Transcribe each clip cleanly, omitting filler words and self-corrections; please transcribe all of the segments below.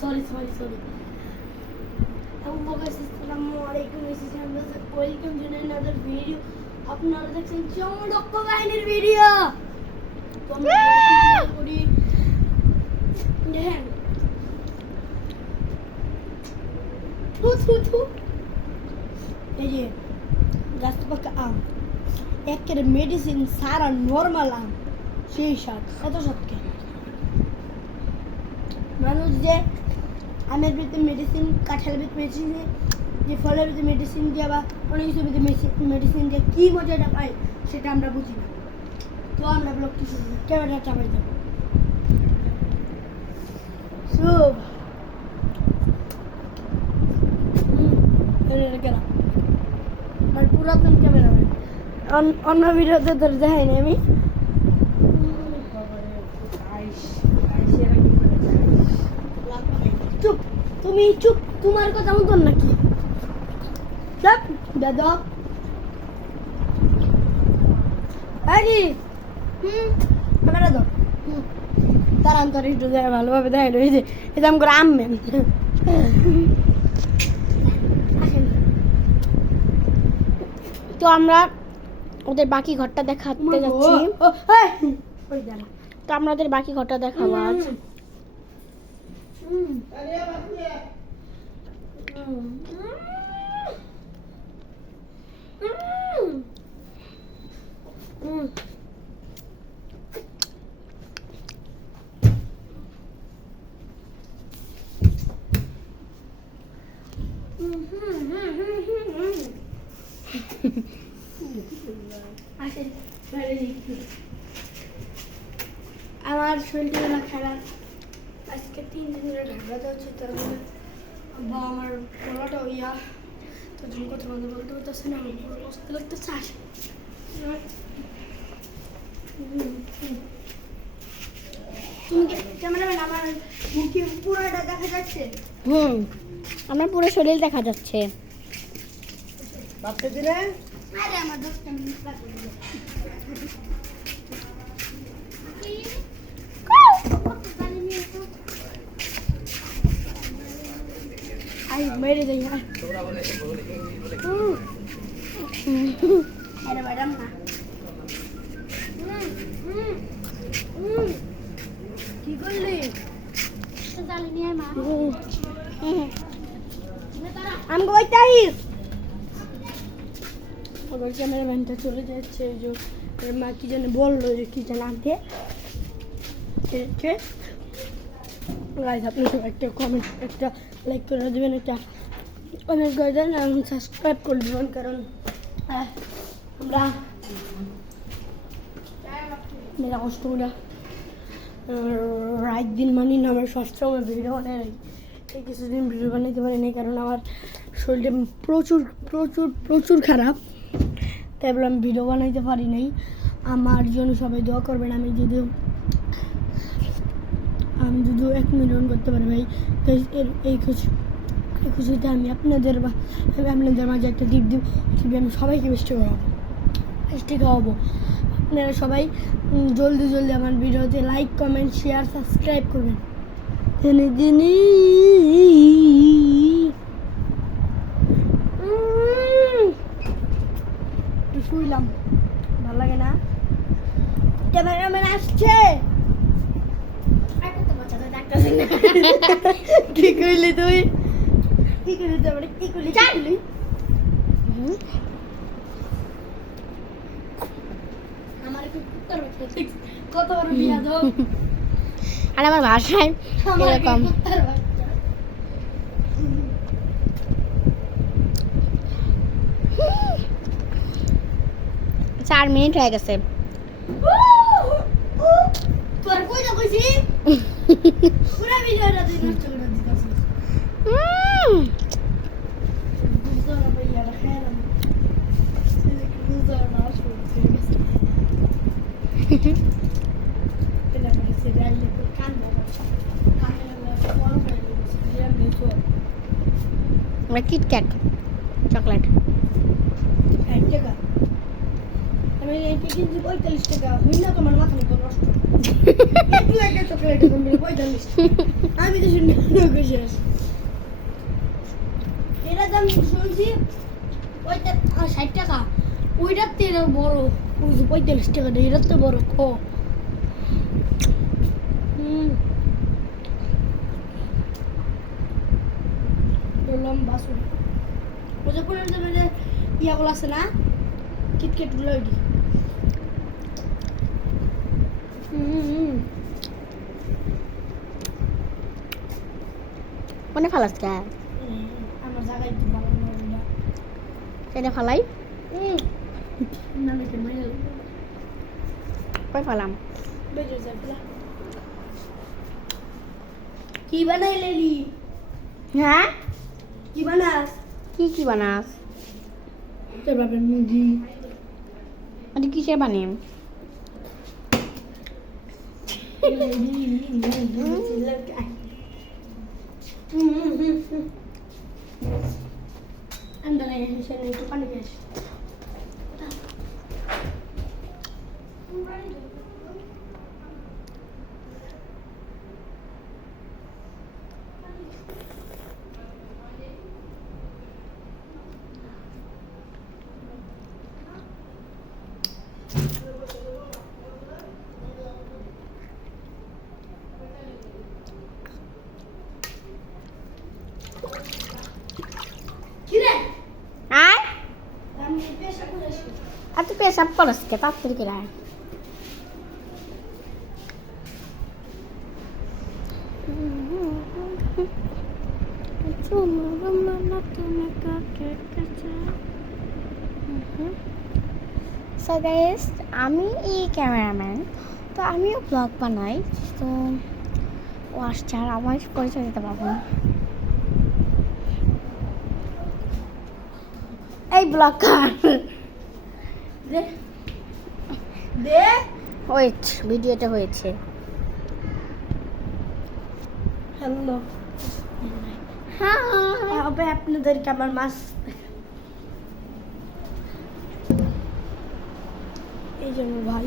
Sorry আসসালামু আলাইকুম welcome to another video. আপনারা দেখছেন চমক বাহিনীর ভিডিও। তো আমরা করি দেখেন এই যে গাছ পাকা আম, একের মেডিসিন সারা নর্মাল আম, সেই স্বাদ কত সত্যি। মানুষ যে আমের ভিতরে মেডিসিন, কাঁঠালের ভিতরে মেডিসিন, যে ফলের ভিতরে মেডিসিন দিয়ে বা অনেক কিছুর ভিতরে মেডিসিন দিয়ে কী মজাটা পাই সেটা আমরা বুঝি না। তো আমরা ব্লগটি শুরু করি, ক্যামেরা চাপাই দেবো। গেলাম আর পুরাতন ক্যামেরাম্যান, অন্য ভিডিওতে তোর দেখাইনি আমি। চুপ, তুমি চুপ, তোমার কথা মতন নাকি? চুপ বেদব। ক্যামেরা দাও, তার অন্তর একটু দেখা ভালোভাবে দেখাইলো। এই যে এটা আমি করে আমবেন। তো আমরা ওদের বাকি ঘরটা দেখাতে যাচ্ছি। তো আমরা ওদের বাকি ঘরটা দেখাবো আজ। আমার শরীরটা খারাপ, আজকে 3 দিন ধরে ঢাকাতে হচ্ছে। তারপরে বা আমার গলাটা ইয়া, তো তুমি কথা বলতে পারতেছে না, আমার কষ্ট লাগতেছে। তুমি ক্যামেরাম্যান, আমার মুখে পুরোটা দেখা যাচ্ছে? আমার পুরো শরীর দেখা যাচ্ছে। আরে আমার 10টা মিনিট লাগবে। আই মেরে যাই। আরে ম্যাডাম না, কি করলি? আমি কইতাই ওদের ক্যামেরাম্যানটা চলে যাচ্ছে। যে ওর মা কি যেন বললো, যে কি যেন আনতে। গাইজ আপনি সব একটা কমেন্ট, একটা লাইক করে দেবেন, একটা কমেন্ট করে দেন এবং সাবস্ক্রাইব করে দেবেন, কারণ আমরা মেলা কষ্ট করে রাত দিন মানি না, আমার সবসময় ভিডিও বানাই। এই কিছুদিন ভিডিও বানাইতে পারি নাই, কারণ আমার শরীরটা প্রচুর প্রচুর প্রচুর খারাপ, তাই বলে আমি ভিডিও বানাইতে পারি নাই। আমার জন্য সবাই দোয়া করবেন। আমি যদিও 1 মিলিয়ন করতে পারি ভাই, এই খুশিতে আমি আপনাদের মাঝে একটা টিপ দিব। আমি সবাইকে মিষ্টি খাওয়াবো। আপনারা সবাই জলদি আমার ভিডিওতে লাইক, কমেন্ট, শেয়ার, সাবস্ক্রাইব করবেন। একটু শুইলাম, ভালো লাগে না? ক্যামেরাম্যান আসছে। কি করলি তুই? কি করলি তুই? কি করলি? আমার কত বড় বিয়া দাও। আর আমার ভাষায় এরকম। 4 মিনিট হয়ে গেছে। তোর কই যা কইছি? পুরো ভিডিওটা তুই নষ্ট করে দিতাছিস। বুঝতো না ভাইয়া, খেলাম। বুঝতো না আসলে। এটা করে সিরিয়াল দেখে কান্না করছে। KitKat chocolate. টাকা আমি এইটা কিন্তু 45 টাকা হইনা তোমার মাথা মতো নষ্ট একটু একটা চকলেট দাম 45 আমি তো শুনে খুশি আছি এর দাম শুনছি ওইটা 60 টাকা ওইটার তেল বড় ওই যে 45 টাকা দেয় এটার তো বড় ও লম্বা শুরু মুজফরের যে ইয়াগুলো আছে না কিটকেট গুলো ওইটি কোনে ফালাস কে আমার জায়গায় তো ভালো না সেটা ফালাই না নাকি মাইল কই ফালাম বেজে যাবে কি বানাইলি হ্যাঁ কি বানাস কি বানাস তোর বাবার মুরগি মানে কিসের বানিয়ে Anda lah yang saya itu kan guys. Kira? আয় Kami biasa pulas. আর তুই পেশাব করস কে তাড়াতাড়ি করে আয় সো গাইস আমি এই ক্যামেরাম্যান তো আমিও ব্লগ বানাই তো ও আসছে আর আমার পরিচয় দিতে পারবো না এই ব্লগার দে দে ওয়েট ভিডিওটা হয়েছে হ্যালো হ্যাঁ আবে আপনাদেরকে আমার মাছ এই যে আমার ভাই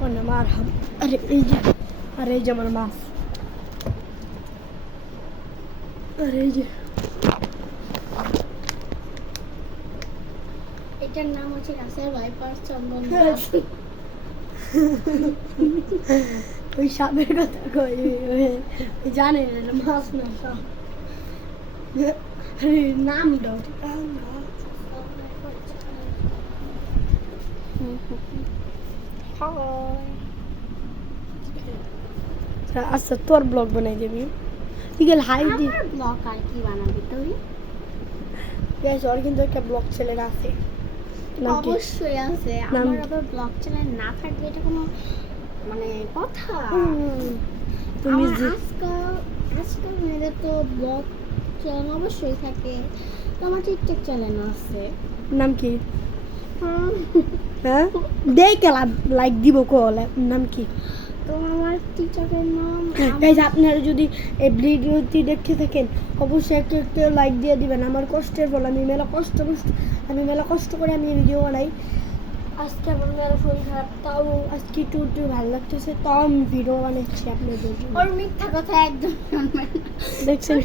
ওর নাম আরহাম আরে এই যে আমার মাছ আরে এই যে এটার নাম হচ্ছে রাসেল ভাইপার চন্দন ওই সাপের কথা কই ওই জানে না মাছ না সাপ আরে নাম দাও আচ্ছা তোর ব্লগ বানাই দিবি বিকেল হাই দি আমার ব্লগ আর কি বানাবি তুই গ্যাস ওর কিন্তু একটা ব্লগ চ্যানেল আছে নাম কি অবশ্যই আছে নাম আমার কি? আবার ব্লগ চ্যানেল না থাকবে এটা কোনো মানে কথা তুমি আমার যে আজকাল মেয়েদের তো ব্লগ চ্যানেল অবশ্যই থাকে তো আমার টিকটক চ্যানেল আছে নাম কি হ্যাঁ দেখে লাইক দিব কল নাম কি তো আমার টিকটকের নাম গাইস আপনারা যদি এই ভিডিওটি দেখতে থাকেন অবশ্যই একটু লাইক দিয়ে দিবেন আমার কষ্টের ফল আমি মেলা কষ্ট করে আমি ভিডিও বানাই আজকে আমার মেলা শরীর খারাপ তাও আজকে একটু ভালো লাগতেছে তাও আমি ভিডিও বানাচ্ছি আপনাদের জন্য ওর মিথ্যা কথা একদম শুনবেন না। দেখছেন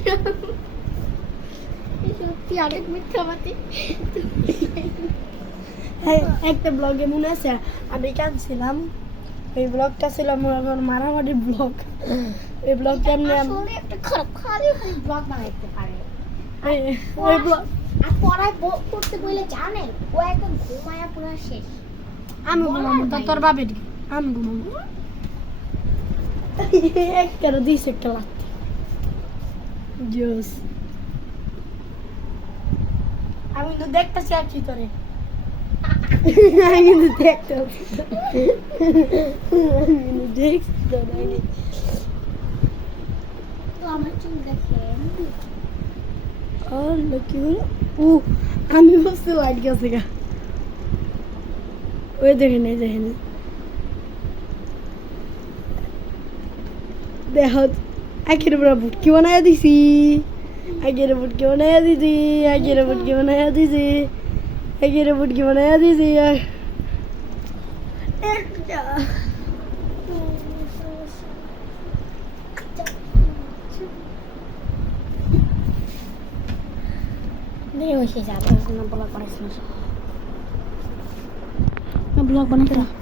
এই সত্যি আরেক মিথ্যাবাদী হ্যাঁ একটা ব্লগে মনে আছে আমি কাঁদছিলাম এই ব্লগটা ছিল আমার মারামারি ব্লগ এই ব্লগটা আমি আসলে একটা খারাপ খালি ব্লগ বানাইতে পারে ওই ব্লগ আর পড়ায় করতে বলে জানেন ও একদম ঘুমায়া পুরো শেষ আমি ঘুমাবো তা তোর বাপের কি? আমি ঘুমাবো একটা দিস একটা লাগতে জোস আমি তো দেখতেছি আর কি তোরে আমি কিন্তু দেখতেছি আমি দেখছি তো নাইনি তো আমার চুল দেখেন আর কি হলো ও আমি বসে লাইট গেছে গা ওই দেখেন দেখো আখের বড় বুটকি বানায় দিছি আখের বুটকি বানায় দিছি একটা দিয়ে বসে যাবে ব্লগ বানাইছিল না ব্লগ বানাইছিল